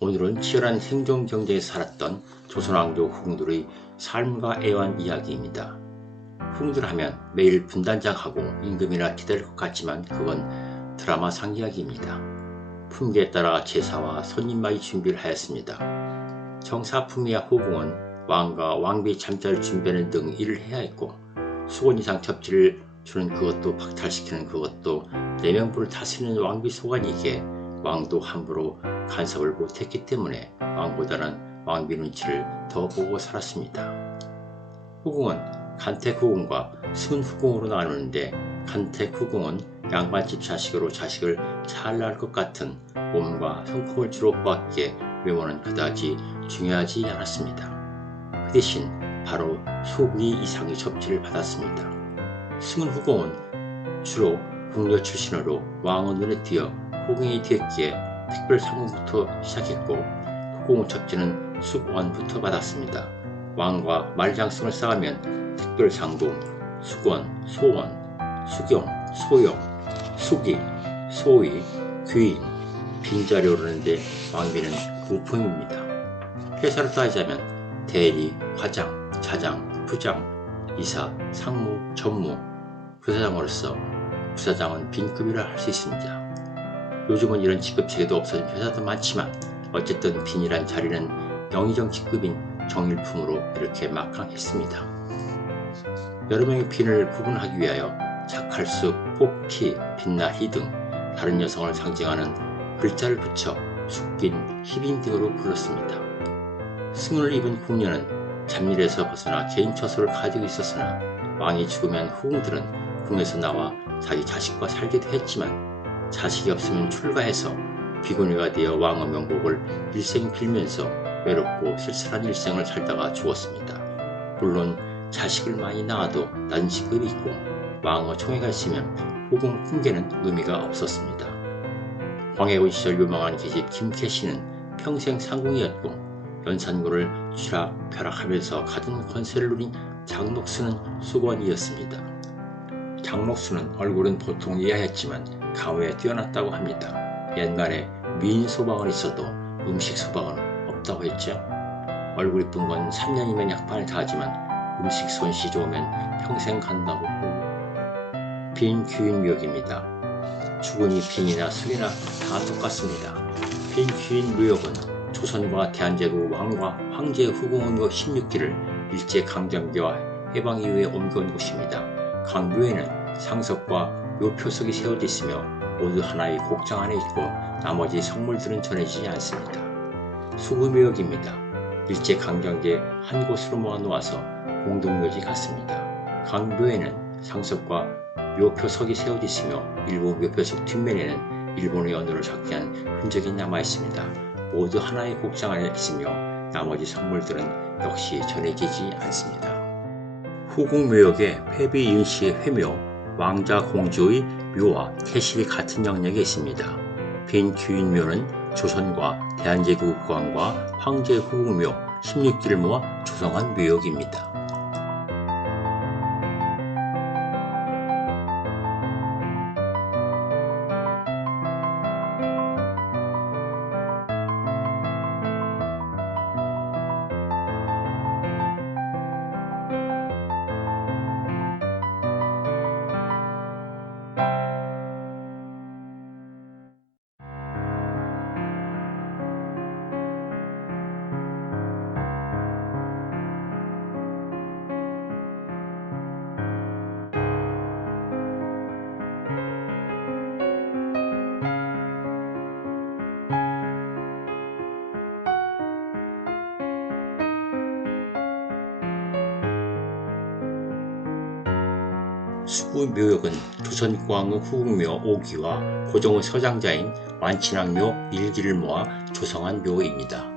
오늘은 치열한 생존 경쟁에 살았던 조선왕조 후궁들의 삶과 애완 이야기입니다. 후궁들 하면 매일 분단장하고 임금이나 기다릴 것 같지만 그건 드라마상 이야기입니다. 품계에 따라 제사와 손님맞이 준비를 하였습니다. 정사품이야 후궁은 왕과 왕비 잠자를 준비하는 등 일을 해야 했고, 수건 이상 접지를 주는 그것도 박탈시키는 그것도 내명부를 다스리는 왕비 소관이기에 왕도 함부로 간섭을 못했기 때문에 왕보다는 왕비 눈치를 더 보고 살았습니다. 후궁은 간택후궁과 순후궁으로 나누는데, 간택후궁은 양반집 자식으로 자식을 잘 낳을 것 같은 몸과 성품을 주로 보았기에 외모는 그다지 중요하지 않았습니다. 그 대신 바로 소위 이상의 접지를 받았습니다. 승훈후궁은 주로 궁녀 출신으로 왕의 눈에 띄어 후궁이 되었기에 특별 상궁부터 시작했고, 후궁 접지는 숙원부터 받았습니다. 왕과 말장승을 쌓으면 특별 상궁, 숙원, 소원, 수경, 소영, 수기, 소위, 귀인, 빈자리 오르는데 왕비는 부품입니다. 회사로 따지자면 대리, 과장, 차장, 부장, 이사, 상무, 전무, 부사장으로서 부사장은 빈급이라 할 수 있습니다. 요즘은 이런 직급체계도 없어진 회사도 많지만 어쨌든 빈이란 자리는 영의정 직급인 정일품으로 이렇게 막강했습니다. 여러 명의 빈을 구분하기 위하여 착할숙, 뽑기, 빛나희 등 다른 여성을 상징하는 글자를 붙여 숙빈, 희빈 등으로 불렀습니다. 승을 입은 궁녀는 잡일에서 벗어나 개인 처소를 가지고 있었으나, 왕이 죽으면 후궁들은 궁에서 나와 자기 자식과 살기도 했지만, 자식이 없으면 출가해서 비구니가 되어 왕의 명복을 일생 빌면서 외롭고 쓸쓸한 일생을 살다가 죽었습니다. 물론 자식을 많이 낳아도 낮은 직급이 있고 왕의 총애가 있으면 후궁 풍계는 의미가 없었습니다. 광해군 시절 유망한 계집 김캐씨는 평생 상궁이었고, 연산군을 쥐락펴락하면서 가진 권세를 누린 장록수는 수건이었습니다. 장록수는 얼굴은 보통 이하였지만 가무에 뛰어났다고 합니다. 옛날에 미인 소방은 있어도 음식 소방은 없다고 했죠. 얼굴 이쁜 건 3년이면 약판을 다 하지만 음식 솜씨 좋으면 평생 간다고. 빈 귀인 묘역입니다. 죽으니 빈이나 숙이나 다 똑같습니다. 빈 귀인 묘역은 조선과 대한제국 왕과 황제의 후궁원교 16기를 일제강점기와 해방 이후에 옮겨온 곳입니다. 각 묘에는 상석과 묘표석이 세워져 있으며 모두 하나의 곡장 안에 있고 나머지 성물들은 전해지지 않습니다. 수구묘역입니다. 일제강점기에 한 곳으로 모아놓아서 공동묘지 같습니다. 각 묘에는 상석과 묘표석이 세워져 있으며 일부 묘표석 뒷면에는 일본의 언어를 적기한 흔적이 남아있습니다. 모두 하나의 곡장 안에 있으며 나머지 성물들은 역시 전해지지 않습니다. 후궁묘역에 회비 윤씨의 회묘, 왕자 공주의 묘와 태실이 같은 영역에 있습니다. 빈 귀인묘는 조선과 대한제국 국왕과 황제 후궁묘 16기를 모아 조성한 묘역입니다. 수구묘역은 조선국왕의 후궁묘 5기와 고종의 서장자인 완친왕묘 1기를 모아 조성한 묘입니다.